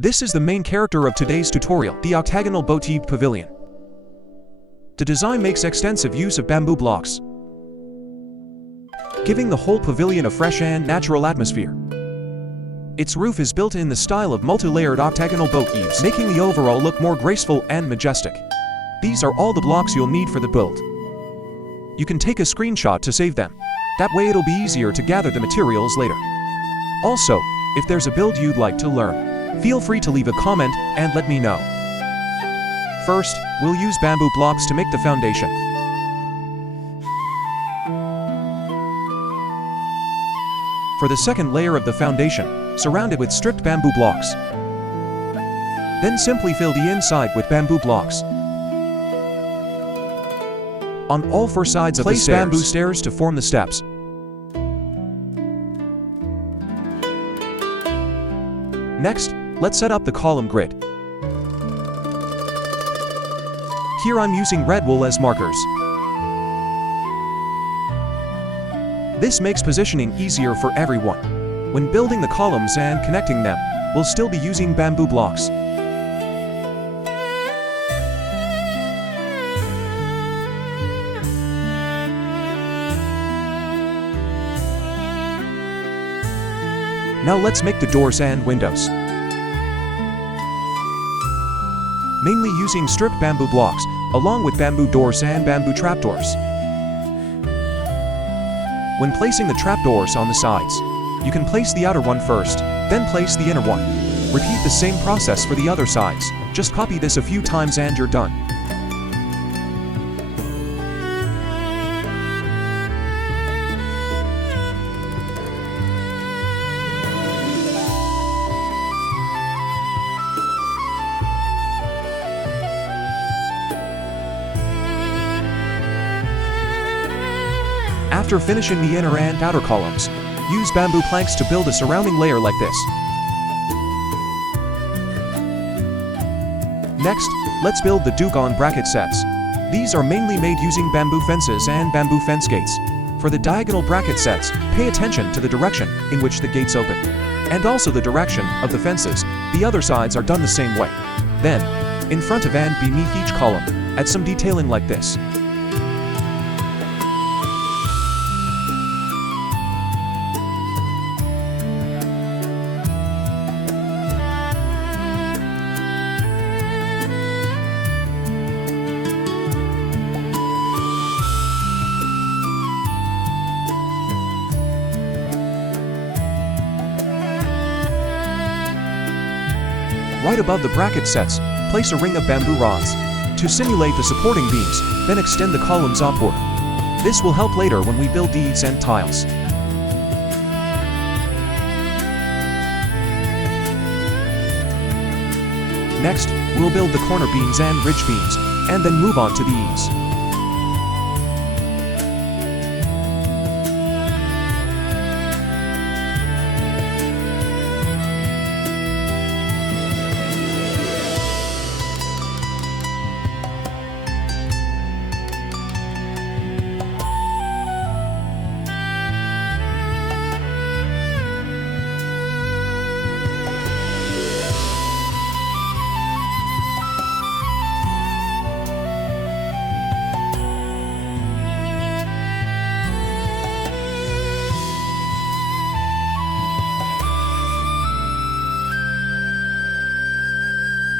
This is the main character of today's tutorial, the octagonal boat-tipped pavilion. The design makes extensive use of bamboo blocks, giving the whole pavilion a fresh and natural atmosphere. Its roof is built in the style of multi-layered octagonal boat eaves, making the overall look more graceful and majestic. These are all the blocks you'll need for the build. You can take a screenshot to save them. That way it'll be easier to gather the materials later. Also, if there's a build you'd like to learn, feel free to leave a comment and let me know. First, we'll use bamboo blocks to make the foundation. For the second layer of the foundation, surround it with stripped bamboo blocks. Then simply fill the inside with bamboo blocks. On all four sides of the stairs, place bamboo stairs to form the steps. Next, let's set up the column grid. Here I'm using red wool as markers. This makes positioning easier for everyone. When building the columns and connecting them, we'll still be using bamboo blocks. Now let's make the doors and windows. Mainly using stripped bamboo blocks, along with bamboo doors and bamboo trapdoors. When placing the trapdoors on the sides, you can place the outer one first, then place the inner one. Repeat the same process for the other sides. Just copy this a few times and you're done. After finishing the inner and outer columns, use bamboo planks to build a surrounding layer like this. Next, let's build the dugong bracket sets. These are mainly made using bamboo fences and bamboo fence gates. For the diagonal bracket sets, pay attention to the direction in which the gates open, and also the direction of the fences. The other sides are done the same way. Then, in front of and beneath each column, add some detailing like this. Right above the bracket sets, place a ring of bamboo rods to simulate the supporting beams, then extend the columns upward. This will help later when we build eaves and tiles. Next, we'll build the corner beams and ridge beams, and then move on to the eaves.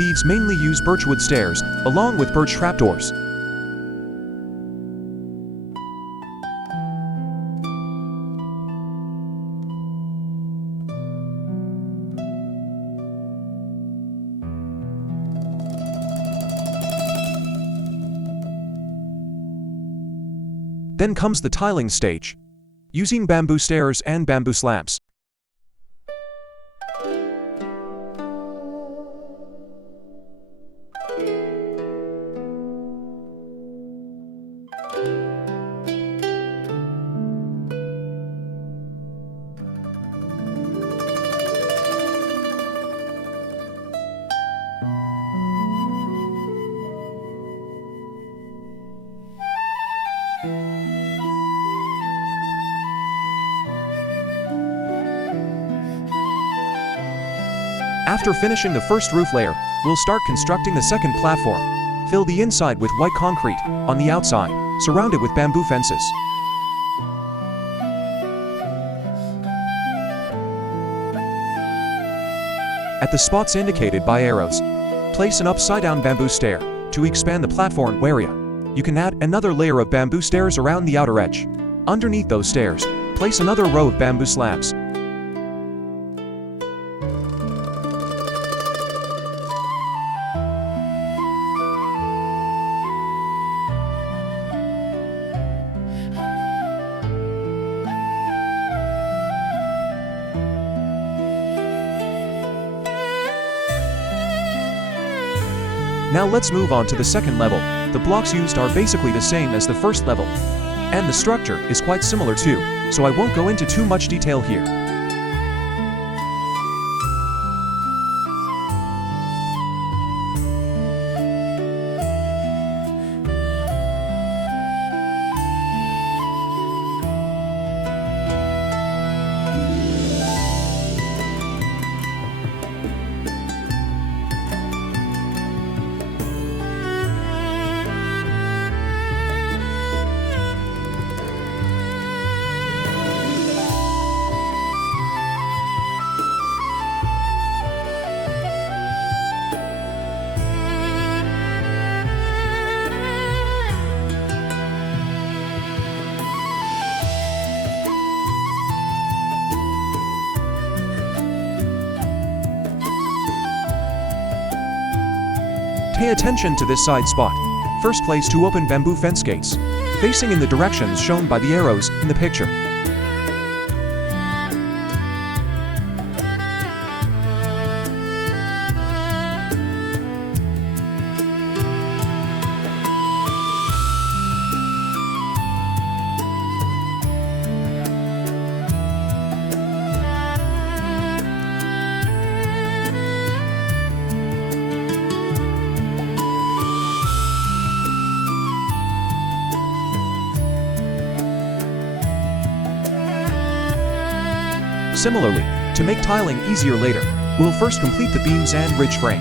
Eaves mainly use birchwood stairs, along with birch trapdoors. Then comes the tiling stage, using bamboo stairs and bamboo slabs. After finishing the first roof layer, we'll start constructing the second platform. Fill the inside with white concrete, on the outside, surround it with bamboo fences. At the spots indicated by arrows, place an upside-down bamboo stair to expand the platform area. You can add another layer of bamboo stairs around the outer edge. Underneath those stairs, place another row of bamboo slabs. Now let's move on to the second level. The blocks used are basically the same as the first level, and the structure is quite similar too, so I won't go into too much detail here. Pay attention to this side spot. First, place two open bamboo fence gates, facing in the directions shown by the arrows in the picture. Similarly, to make tiling easier later, we'll first complete the beams and ridge frame.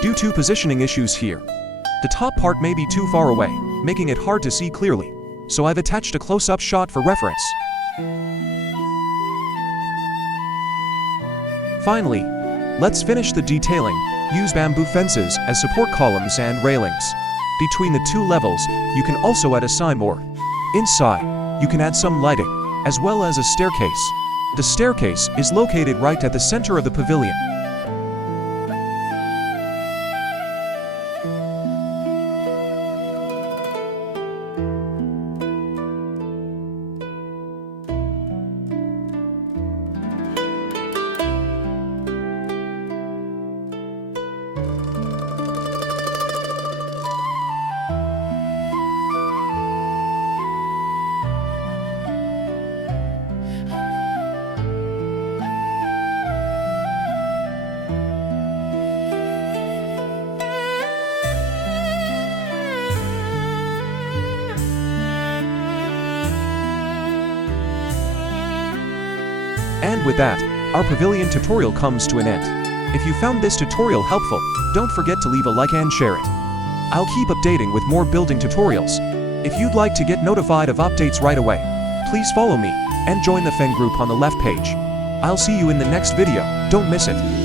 Due to positioning issues here, the top part may be too far away, making it hard to see clearly, so I've attached a close-up shot for reference. Finally, let's finish the detailing. Use bamboo fences as support columns and railings. Between the two levels, you can also add a signboard. Inside, you can add some lighting, as well as a staircase. The staircase is located right at the center of the pavilion. And with that, our pavilion tutorial comes to an end. If you found this tutorial helpful, don't forget to leave a like and share it. I'll keep updating with more building tutorials. If you'd like to get notified of updates right away, please follow me and join the fan group on the left page. I'll see you in the next video, don't miss it.